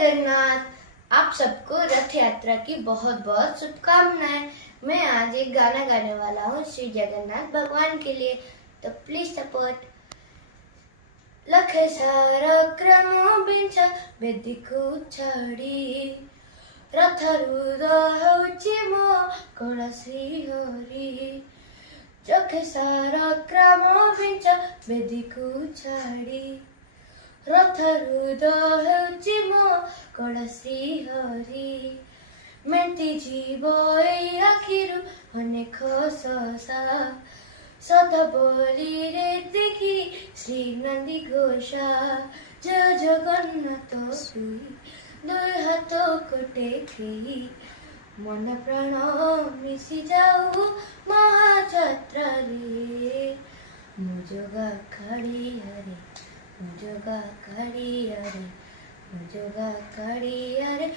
जगन्नाथ। आप सबको रथ यात्रा की बहुत बहुत शुभकामनाएं। मैं आज एक गाना गाने वाला हूँ श्री जगन्नाथ भगवान के लिए, तो प्लीज सपोर्ट। लखे सारा क्रमो बिंच बेदिकु छाड़ी रथरूद होची मो कळसी हरी। लखे सारा क्रमो बिंच बेदिकु छाड़ी रथरूद होची मो कळसी हरी। मेंती जीव एई आखिरु अनेक ससा सत बोली रे देखी श्री नंदी घोषा। जय जगन्नाथ श्री दुई हाथ को टेकी मन प्राण मिशी जाऊ महाजात्रा रे। मुजोगा खड़ी हरे मुजोगा खड़ी हरे मुजोगा खड़ी हरे